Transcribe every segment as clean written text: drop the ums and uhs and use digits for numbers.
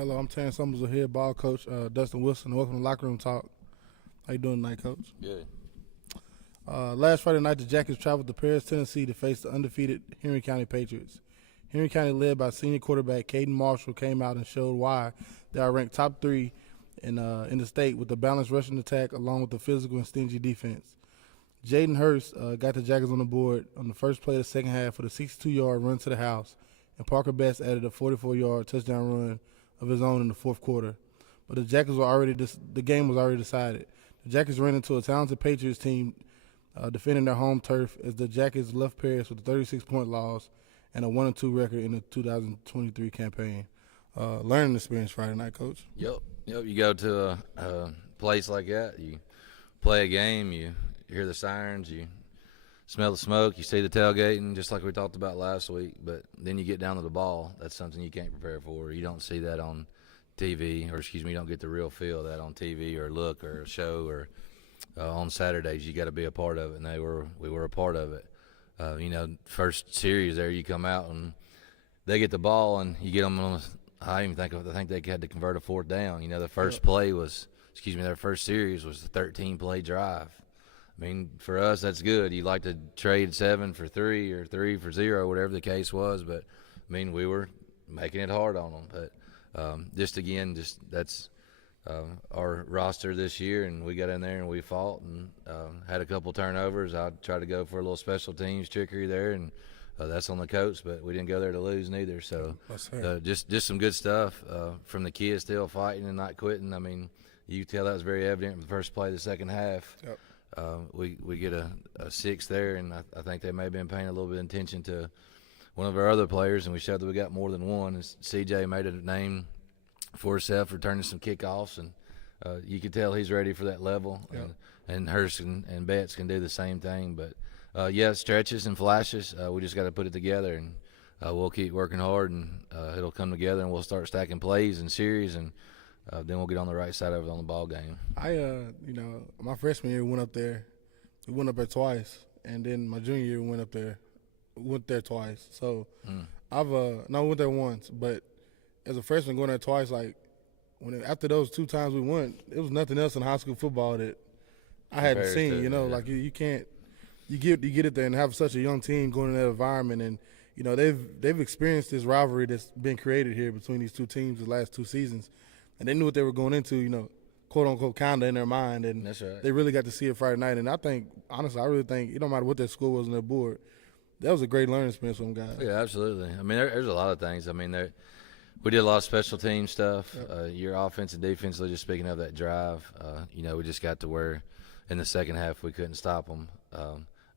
Hello, I'm Terrence Summers, the head ball coach, Dustin Wilson. Welcome to Lockeroom Talk. How you doing tonight, Coach? Good. Last Friday night, the Jackets traveled to Paris, Tennessee to face the undefeated Henry County Patriots. Henry County, led by senior quarterback Caden Marshall, came out and showed why they are ranked top 3 in the state with a balanced rushing attack along with a physical and stingy defense. Jaden Hurst got the Jackets on the board on the first play of the second half with a 62-yard run to the house, and Parker Best added a 44-yard touchdown run of his own in the fourth quarter. But the game was already decided. The Jackets ran into a talented Patriots team defending their home turf as the Jackets left Paris with a 36-point loss and a 1-2 record in the 2023 campaign. Learning experience Friday night, Coach. Yep. You go to a place like that, you play a game, you hear the sirens, you smell the smoke, you see the tailgating, just like we talked about last week. But then you get down to the ball. That's something you can't prepare for. You don't see that on TV, you don't get the real feel of that on TV or look or a show or on Saturdays. You got to be a part of it, and we were a part of it. First series there, you come out and they get the ball and you get them on. I think they had to convert a fourth down. Their first series was a 13-play drive. I mean, for us, that's good. You like to trade 7 for 3 or 3 for 0, whatever the case was. But, I mean, we were making it hard on them. But, that's our roster this year, and we got in there and we fought and had a couple turnovers. I tried to go for a little special teams trickery there, and that's on the coach, but we didn't go there to lose neither. So just some good stuff from the kids still fighting and not quitting. I mean, you can tell that was very evident from the first play of the second half. Yep. We get a 6 there, and I think they may have been paying a little bit of attention to one of our other players, and we showed that we got more than one. And CJ made a name for himself, returning some kickoffs, and you could tell he's ready for that level. Yep. And Hurst and Betts can do the same thing. But, stretches and flashes. We just got to put it together, and we'll keep working hard, and it'll come together, and we'll start stacking plays and series, and then we'll get on the right side of it on the ball game. My freshman year went up there. We went up there twice, and then my junior year we went there twice. So we went there once, but as a freshman going there twice, like after those 2 times we went, it was nothing else in high school football that I hadn't seen. Like you can't. You get it there and have such a young team going in that environment, and they've experienced this rivalry that's been created here between these 2 teams the last 2 seasons, and they knew what they were going into, quote unquote, kinda in their mind, and that's right. They really got to see it Friday night. And I really think it don't matter what their score was on their board, that was a great learning experience for them guys. Yeah, absolutely. I mean, there's a lot of things. I mean, we did a lot of special team stuff. Yep. Your offense and defensively, just speaking of that drive, we just got to where in the second half we couldn't stop them.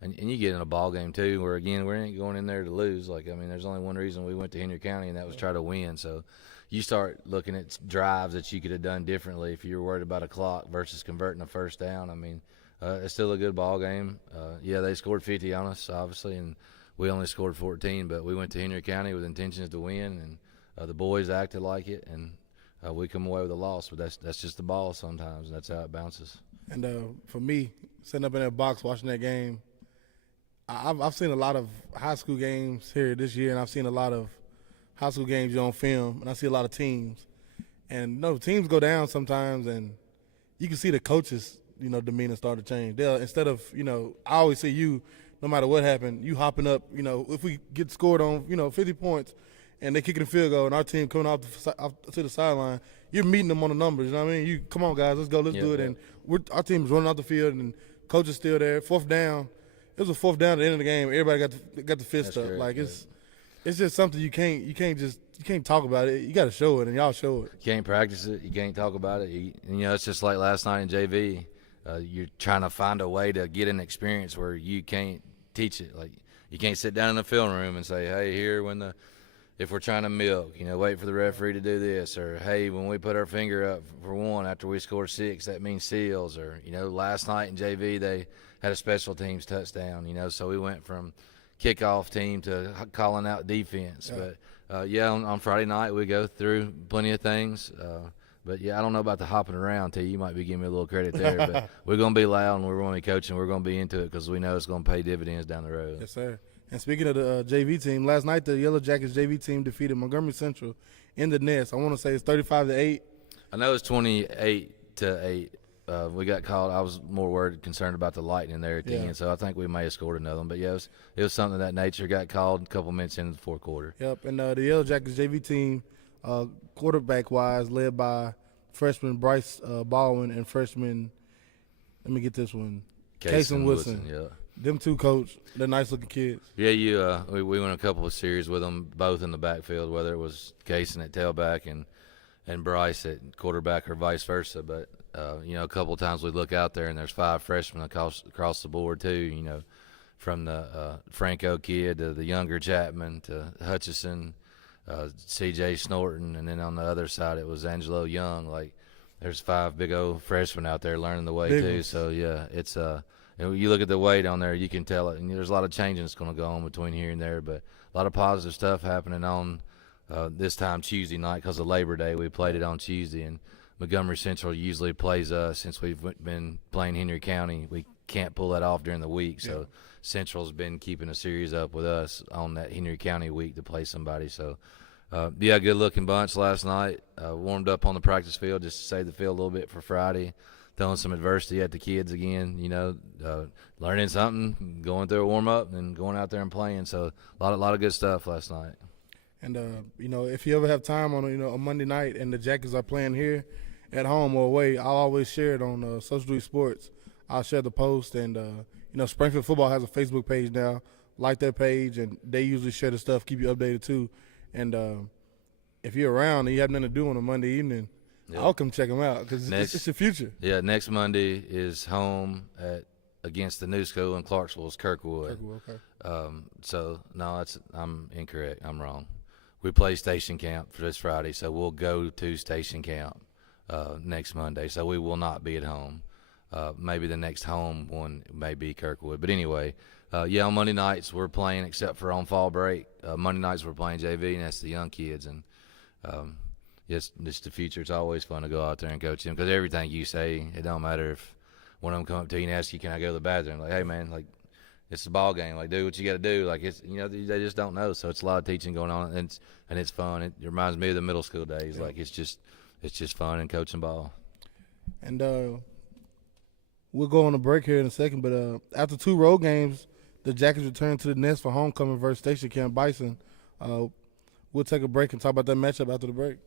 And you get in a ball game too, where again we ain't going in there to lose. There's only one reason we went to Henry County, and that was try to win. So you start looking at drives that you could have done differently if you were worried about a clock versus converting a first down. I mean, it's still a good ball game. They scored 50 on us, obviously, and we only scored 14. But we went to Henry County with intentions to win, and the boys acted like it, and we come away with a loss. But that's just the ball sometimes, and that's how it bounces. And for me, sitting up in that box watching that game, I've seen a lot of high school games here this year, and I've seen a lot of high school games on film, and I see a lot of teams. And teams go down sometimes, and you can see the coaches, demeanor start to change. They'll, instead of, I always see you, no matter what happened, you hopping up, if we get scored on, 50 points, and they kicking a field goal, and our team coming off to the sideline, you're meeting them on the numbers. You know what I mean? You come on, guys, let's go, let's do it. And our team's running out the field, and coach is still there. 4th down. It was a 4th down at the end of the game. Everybody got the fist up. Great, it's just something you can't talk about it. You got to show it, and y'all show it. You can't practice it. You can't talk about it. It's just like last night in JV. You're trying to find a way to get an experience where you can't teach it. Like you can't sit down in the film room and say, "Hey, here if we're trying to milk, wait for the referee to do this," or "Hey, when we put our finger up for 1 after we score 6, that means seals." Or last night in JV they had a special teams touchdown. So we went from kickoff team to calling out defense. Yeah. But on Friday night we go through plenty of things. But I don't know about the hopping around. T, you might be giving me a little credit there. But we're going to be loud and we're going to be coaching. We're going to be into it because we know it's going to pay dividends down the road. Yes, sir. And speaking of the JV team, last night the Yellow Jackets JV team defeated Montgomery Central in the Nest. I want to say it's 35-8. I know it's 28-8. We got called. I was more concerned about the Lightning there at the end, so I think we may have scored another one. But yeah, it was something of that nature. Got called a couple minutes into the fourth quarter. Yep, and the Yellow Jackets JV team, quarterback-wise, led by freshman Bryce Baldwin and freshman, let me get this one, Kason Wilson. Yeah. Them two, coach, they're nice-looking kids. Yeah, we went a couple of series with them, both in the backfield, whether it was Kason at tailback and Bryce at quarterback or vice versa. But, a couple of times we look out there and there's 5 freshmen across the board too, from the Franco kid to the younger Chapman to Hutchison, C.J. Snorton, and then on the other side it was Angelo Young. Like, there's 5 big old freshmen out there learning the way big too. ones. So, yeah, it's you look at the weight on there, you can tell it. And there's a lot of changing that's going to go on between here and there, but a lot of positive stuff happening on this time Tuesday night because of Labor Day. We played it on Tuesday, and Montgomery Central usually plays us. Since we've been playing Henry County, we can't pull that off during the week. So Central's been keeping a series up with us on that Henry County week to play somebody. So, good-looking bunch last night. Warmed up on the practice field just to save the field a little bit for Friday. Throwing some adversity at the kids again, learning something, going through a warm-up, and going out there and playing. So a lot of good stuff last night. And, if you ever have time on, a Monday night and the Jackets are playing here at home or away, I'll always share it on Social Street Sports. I'll share the post. And, Springfield Football has a Facebook page now. Like their page, and they usually share the stuff, keep you updated too. And if you're around and you have nothing to do on a Monday evening, I'll come check them out because it's the future. Yeah, next Monday is home against the new school in Clarksville. It's Kirkwood. Okay. I'm incorrect. I'm wrong. We play Station Camp for this Friday, so we'll go to Station Camp next Monday. So we will not be at home. Maybe the next home one may be Kirkwood. But anyway, on Monday nights we're playing, except for on fall break. Monday nights we're playing JV, and that's the young kids. And just the future. It's always fun to go out there and coach them because everything you say, it don't matter if one of them come up to you and ask you, can I go to the bathroom? Like, hey, man, like, it's a ball game. Like, do what you got to do. Like, it's they just don't know. So it's a lot of teaching going on, and it's fun. It reminds me of the middle school days. Like, it's just fun and coaching ball. And we'll go on a break here in a second. But after 2 road games, the Jackets return to the Nest for homecoming versus Station Camp Bison. We'll take a break and talk about that matchup after the break.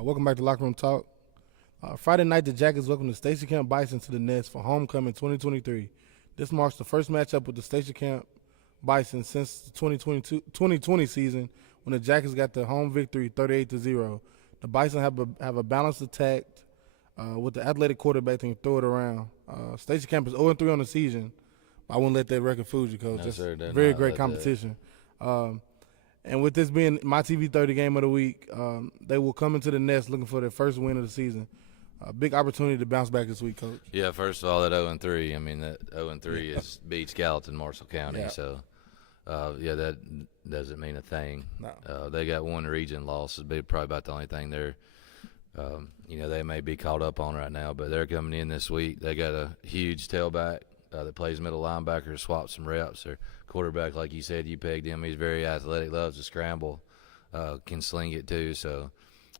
Welcome back to Locker Room Talk. Friday night, the Jackets welcome the Stacey Camp Bison to the Nest for homecoming 2023. This marks the first matchup with the Stacey Camp Bison since the 2020 season when the Jackets got the home victory 38-0. The Bison have a balanced attack with the athletic quarterback that can throw it around. Stacey Camp is 0-3 on the season. I wouldn't let that record fool you, Coach. No, That's sir, very great competition. And with this being my TV 30 game of the week, they will come into the Nest looking for their first win of the season. A big opportunity to bounce back this week, Coach. Yeah, first of all, that 0-3. I mean, that 0-3 is beats Gallatin, Marshall County. Yeah. So, that doesn't mean a thing. No. They got one region loss. It'd be probably about the only thing they're, they may be caught up on right now. But they're coming in this week. They got a huge tailback that plays middle linebacker, swap some reps. Their quarterback, like you said, you pegged him. He's very athletic, loves to scramble, can sling it too. So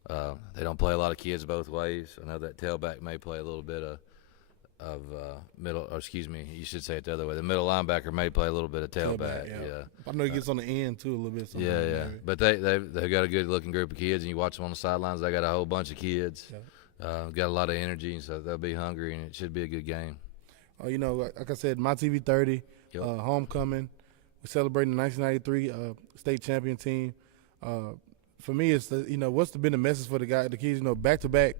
they don't play a lot of kids both ways. I know that tailback may play a little bit of middle, or excuse me, you should say it the other way. The middle linebacker may play a little bit of tailback. Yeah. I know he gets on the end too a little bit. Yeah. But they've got a good looking group of kids, and you watch them on the sidelines. They got a whole bunch of kids. Yeah. Got a lot of energy, so they'll be hungry, and it should be a good game. Like I said, my TV 30, Yep. homecoming. We're celebrating the 1993 state champion team. For me, it's what's been the message for the kids? Back-to-back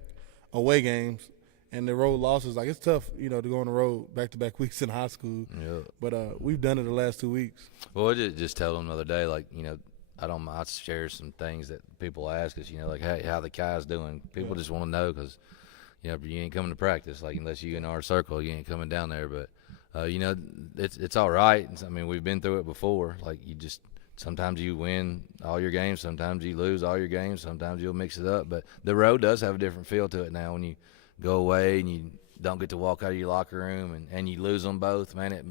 away games and the road losses. Like it's tough, to go on the road back-to-back weeks in high school. Yeah. But we've done it the last 2 weeks. Well, I just told them the other day, I share some things that people ask us, like, hey, how the Kai's doing? People just want to know because, you ain't coming to practice, like, unless you in our circle, you ain't coming down there. But, it's all right. I mean, we've been through it before. Like, sometimes you win all your games, sometimes you lose all your games, sometimes you'll mix it up. But the road does have a different feel to it now when you go away and you don't get to walk out of your locker room and you lose them both. Man, it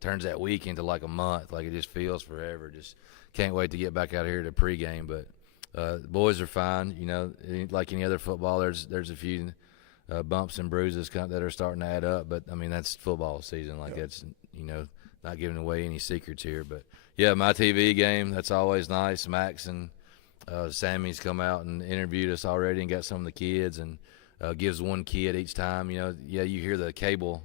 turns that week into like a month. Like, it just feels forever. Just can't wait to get back out of here to pregame. But the boys are fine. Like any other football, there's a few bumps and bruises that are starting to add up. But, I mean, that's football season. Like, that's, not giving away any secrets here. But, yeah, my TV game, that's always nice. Max and Sammy's come out and interviewed us already and got some of the kids and gives one kid each time. You hear the cable,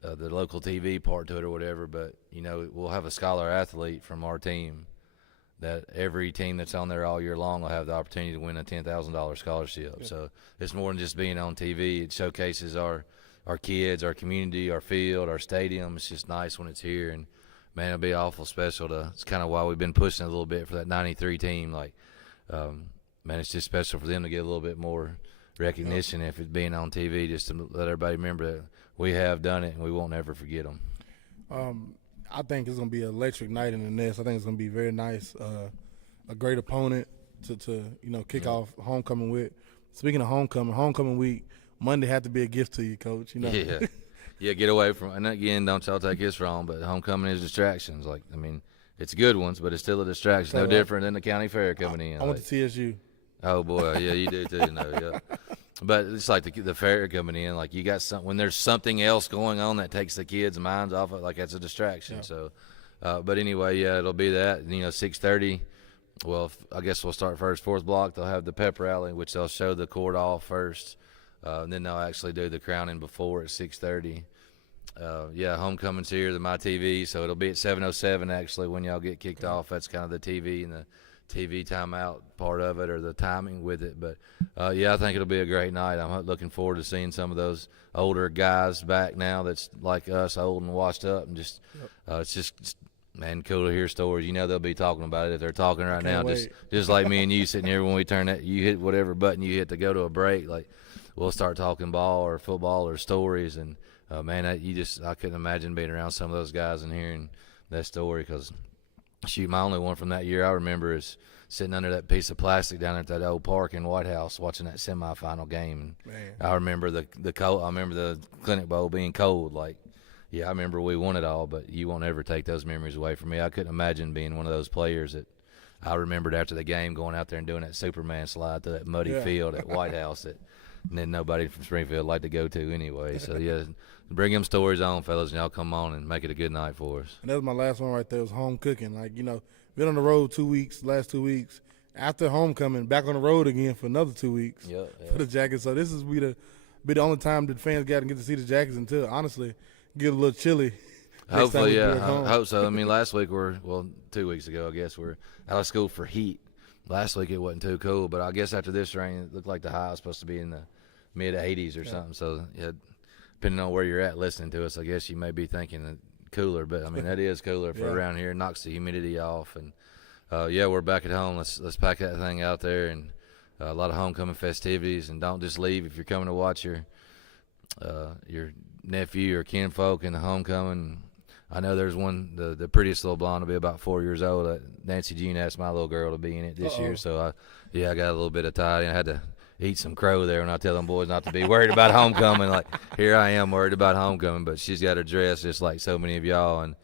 the local TV part to it or whatever, but, we'll have a scholar athlete from our team that every team that's on there all year long will have the opportunity to win a $10,000 scholarship. Yeah. So it's more than just being on TV. It showcases our kids, our community, our field, our stadium. It's just nice when it's here. And, man, it'll be awful special it's kind of why we've been pushing a little bit for that 93 team. Like, man, it's just special for them to get a little bit more recognition if it's being on TV, just to let everybody remember that we have done it and we won't ever forget them. I think it's going to be an electric night in the Nest. I think it's going to be very nice, a great opponent to kick off homecoming with. Speaking of homecoming week, Monday had to be a gift to you, Coach. Yeah. Yeah, get away from – and, again, don't y'all take this wrong, but homecoming is distractions. Like, I mean, it's good ones, but it's still a distraction. No different than the county fair coming in. I went to TSU. Oh, boy. Yeah, you do too. Yeah. But it's like the fair coming in. Like, you got when there's something else going on that takes the kids' minds off it, like that's a distraction. Yeah. So, but anyway, yeah, it'll be that. 6:30. Well, I guess we'll start first. Fourth block, they'll have the pep rally, which they'll show the court off first. And then they'll actually do the crowning before at 6:30. Homecoming's here, my TV, so it'll be at 7:07 actually when y'all get kicked off. That's kind of the TV and the TV timeout part of it, or the timing with it. But, I think it'll be a great night. I'm looking forward to seeing some of those older guys back now that's like us, old and washed up. And just it's just, man, cool to hear stories. They'll be talking about it if they're talking right now. Just like me and you sitting here when we turn that, you hit whatever button you hit to go to a break. Like, we'll start talking ball or football or stories. And, man, I couldn't imagine being around some of those guys and hearing that story because, shoot, my only one from that year I remember is sitting under that piece of plastic down at that old park in White House watching that semifinal game. Man. I remember the cold. I remember the Clinic Bowl being cold. Like, I remember we won it all, but you won't ever take those memories away from me. I couldn't imagine being one of those players that I remembered after the game going out there and doing that Superman slide to that muddy field at White House and then nobody from Springfield liked to go to anyway. So, bring them stories on, fellas, and y'all come on and make it a good night for us. And that was my last one right there, was home cooking. Like, been on the road last 2 weeks, after homecoming, back on the road again for another 2 weeks for the Jackets. So this is be the only time that fans get to see the Jackets until, honestly, get a little chilly. Hopefully, yeah. I hope so. I mean, last week 2 weeks ago, I guess, we're out of school for heat. Last week it wasn't too cool, but I guess after this rain, it looked like the high was supposed to be in the mid-80s or something. So, yeah, depending on where you're at listening to us, I guess you may be thinking that cooler. But, I mean, that is cooler for around here. It knocks the humidity off. And, we're back at home. Let's pack that thing out there. And a lot of homecoming festivities. And don't just leave if you're coming to watch your nephew or kinfolk in the homecoming. I know there's one, the prettiest little blonde will be about 4 years old. Nancy Jean asked my little girl to be in it this year. So, I got a little bit of tie. I had to eat some crow there when I tell them boys not to be worried about homecoming. Like, here I am worried about homecoming. But she's got her dress just like so many of y'all. And,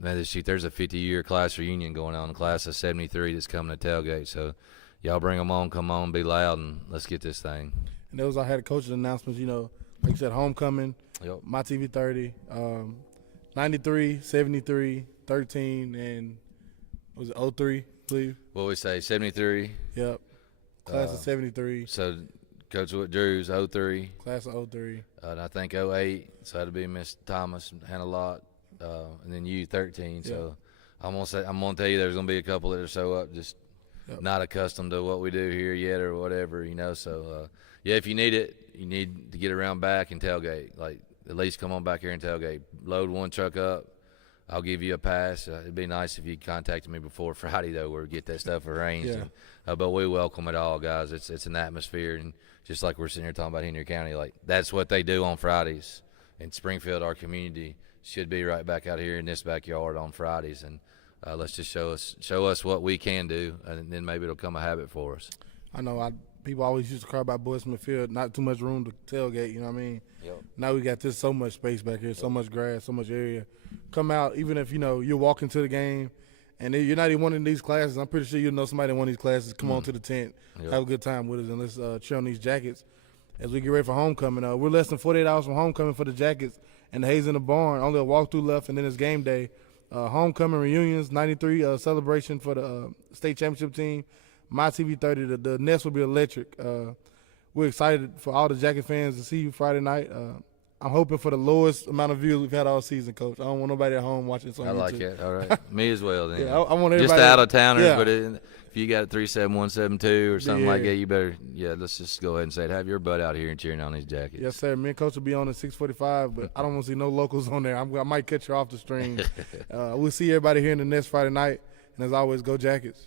man, there's a 50-year class reunion going on, class of 73 that's coming to tailgate. So, y'all bring them on, come on, be loud, and let's get this thing. And those I had coach's announcements, like you said, homecoming, My TV 30, 93, 73, 13, and was it 03, I believe? What we say, 73? Yep. Class of 73. So, Coach Drew's 03. Class of 03. And I think 08, so that'll be Miss Thomas, Hannah Lott, and then you 13. Yep. So, I'm gonna tell you there's gonna be a couple that are so up, just not accustomed to what we do here yet or whatever, So, if you need it, you need to get around back and tailgate. Like, at least come on back here and tailgate. Load one truck up. I'll give you a pass. It'd be nice if you contacted me before Friday, though, where we get that stuff arranged. Yeah. And, but we welcome it all, guys. It's an atmosphere, and just like we're sitting here talking about Henry County, like that's what they do on Fridays. In Springfield, our community should be right back out here in this backyard on Fridays, and let's just show us what we can do, and then maybe it'll come a habit for us. I know people always used to cry about Boys from the Field, not too much room to tailgate, you know what I mean? Yep. Now we got this so much space back here, so much grass, so much area. Come out, even if, you're walking to the game and you're not even one of these classes, I'm pretty sure you'll know somebody in one of these classes. Come on to the tent, have a good time with us, and let's cheer on these Jackets as we get ready for homecoming. We're less than 48 hours from homecoming for the Jackets and the Hayes in the Barn. Only a walkthrough left, and then it's game day. Homecoming reunions, 93 celebration for the state championship team. My TV 30, the Nest will be electric. We're excited for all the Jacket fans to see you Friday night. I'm hoping for the lowest amount of views we've had all season, Coach. I don't want nobody at home watching this on YouTube. I like it. All right. Me as well, then. Yeah, I want everybody. Just the out-of-towners, but if you got 37172 or something like that, you better, let's just go ahead and say it. Have your butt out here and cheering on these Jackets. Yes, sir. Me and Coach will be on at 6:45, but I don't want to see no locals on there. I might cut you off the stream. We'll see everybody here in the next Friday night. And as always, go Jackets.